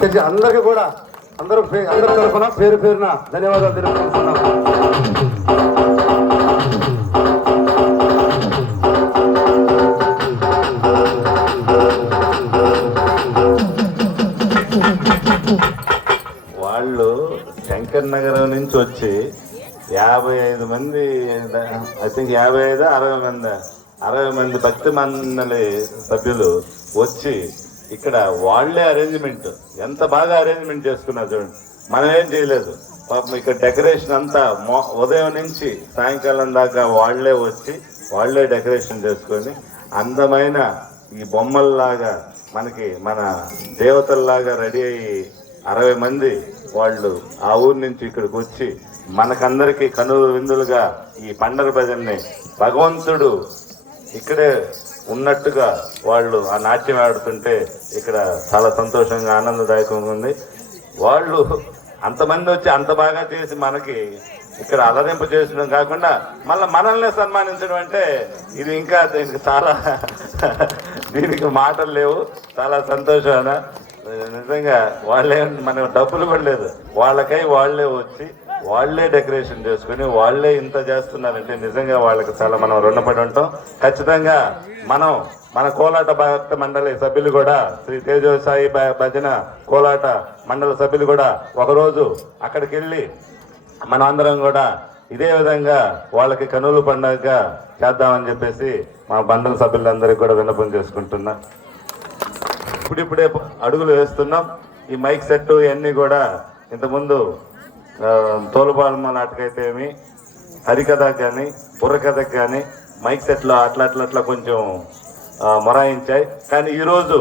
అందరికీ కూడా అందరి తరఫున పేరు పేరున ధన్యవాదాలు తెలియజేస్తున్నాం. వాళ్ళు శంకర్ నగరం నుంచి వచ్చి 55 మంది, ఐ థింక్ 55, 60 మంది భక్తి మండలి సభ్యులు వచ్చి ఇక్కడ వాళ్లే అరేంజ్మెంట్, ఎంత బాగా అరేంజ్మెంట్ చేసుకున్నారు చూడండి. మనం ఏం చేయలేదు పాపం. ఇక్కడ డెకరేషన్ అంతా ఉదయం నుంచి సాయంకాలం దాకా వాళ్లే వచ్చి వాళ్లే డెకరేషన్ చేసుకొని అందమైన ఈ బొమ్మల్లాగా మనకి మన దేవతల్లాగా రెడీ అయ్యి 60 మంది వాళ్ళు ఆ ఊరి నుంచి ఇక్కడికి వచ్చి మనకందరికి కనులు విందులుగా ఈ పండగ భజన్ని భగవంతుడు ఇక్కడే ఉన్నట్టుగా వాళ్ళు ఆ నాట్యం ఆడుతుంటే ఇక్కడ చాలా సంతోషంగా ఆనందదాయకంగా ఉంది. వాళ్ళు అంతమంది వచ్చి అంత బాగా చేసి మనకి ఇక్కడ అలరింపు చేసడం కాకుండా మళ్ళీ మనల్ని సన్మానించడం అంటే ఇది ఇంకా దీనికి చాలా దీనికి మాటలు లేవు. చాలా సంతోషాన నిజంగా వాళ్ళే మన డబ్బులు కూడా లేదు, వాళ్ళకై వాళ్ళే వచ్చి వాళ్లే డెకరేషన్ చేసుకుని వాళ్లే ఇంత చేస్తున్నారంటే నిజంగా వాళ్ళకి చాలా మనం రుణపడి ఉంటాం. ఖచ్చితంగా మనం మన కోలాట భక్త మండలి సభ్యులు కూడా శ్రీ తేజోసాయి భజన కోలాట మండలి సభ్యులు కూడా ఒకరోజు అక్కడికి వెళ్ళి మనం అందరం కూడా ఇదే విధంగా వాళ్ళకి కనులు పండుగగా చేద్దామని చెప్పేసి మా మండలి సభ్యులందరికీ కూడా విన్నపం చేసుకుంటున్నా. ఇప్పుడిప్పుడే అడుగులు వేస్తున్నాం. ఈ మైక్ సెట్ ఇవన్నీ కూడా ఇంతకుముందు తోలుబాలమ్మ నాటకైతే ఏమి, హరికథకు కానీ బుర్రకథకు కానీ మైక్ సెట్లో అట్లా కొంచెం మొరాయించాయి. కానీ ఈరోజు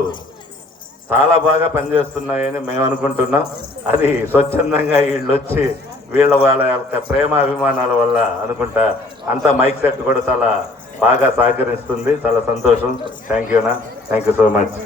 చాలా బాగా పనిచేస్తున్నాయని మేము అనుకుంటున్నాం. అది స్వచ్ఛందంగా వీళ్ళు వచ్చి వాళ్ళ యొక్క ప్రేమ అభిమానాల వల్ల అనుకుంటా అంతా మైక్ సెట్ కూడా చాలా బాగా సహకరిస్తుంది. చాలా సంతోషం. Thank you so much.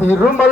Tirumala